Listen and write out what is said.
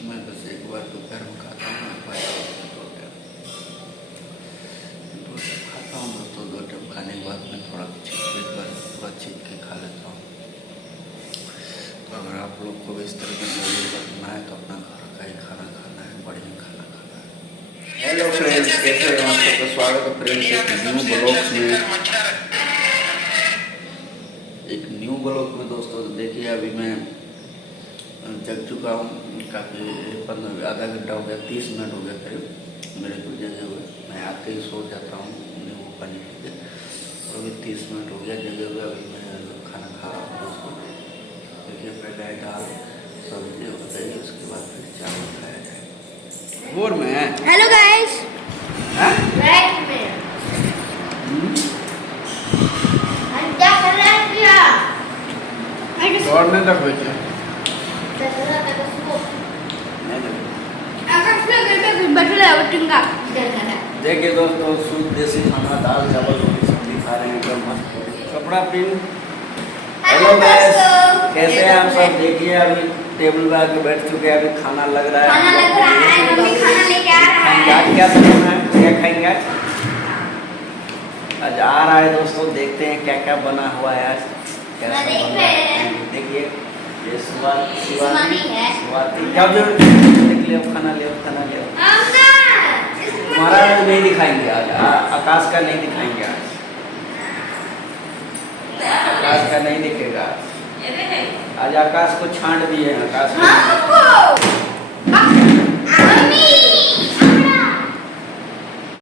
मैं बस एक बार दोपहर में खाता हूँ, एक बार दो टाइम खाता हूँ दोस्तों। 2 टाइम खाने के बाद मैं थोड़ा छीट के खा लेता हूँ। तो अगर आप लोग को भी इस तरीके से करना है तो अपना घर का ही खाना खाना है, बढ़िया खाना खाना है। हेलो फ्रेंड्स, कैसे हैं आप सबका स्वागत है फ्रेंड्स एक न्यू ब्लॉग में दोस्तों। देखिए अभी मैं जग चुका हूँ काफ़ी, आधा घंटा हो गया, 30 मिनट हो गया करीब मेरे को जगे हुए। मैं आके ही सो जाता हूँ नींबू पानी पी के, और अभी 30 मिनट हो गया जगे हुए। अभी मैं खाना खा रहा हूँ दोस्तों। देखिए पहले दाल सब्जी हो जाएगी, उसके बाद फिर चावल खाया जाए। बोर में है। हेलो गाइस, राइट में क्या कर रहा है क्या? दौड़ने तक बैठे देखिए दोस्तों, शुद्ध देसी खाना, दाल चावल रोटी सब्जी खा रहे हैं, एकदम मस्त कपड़ा पिन। हेलो गाइस, कैसे हैं आप सब? देखिए अभी टेबल पे आके बैठ चुके हैं, अभी खाना लग रहा है। खाना लेके आ रहा है। आज क्या बनाना है, क्या खाएंगे आज आ रहा है दोस्तों। देखते हैं क्या क्या बना हुआ है आज, कैसा बन रहा है। देखिए ये स्वाति जब देख लियो, खाना ले तुम्हारा नहीं दिखाएंगे आज, आकाश का नहीं दिखाएंगे आज, आकाश का नहीं दिखेगा आज। आकाश को छांट दिए हैं, आकाश को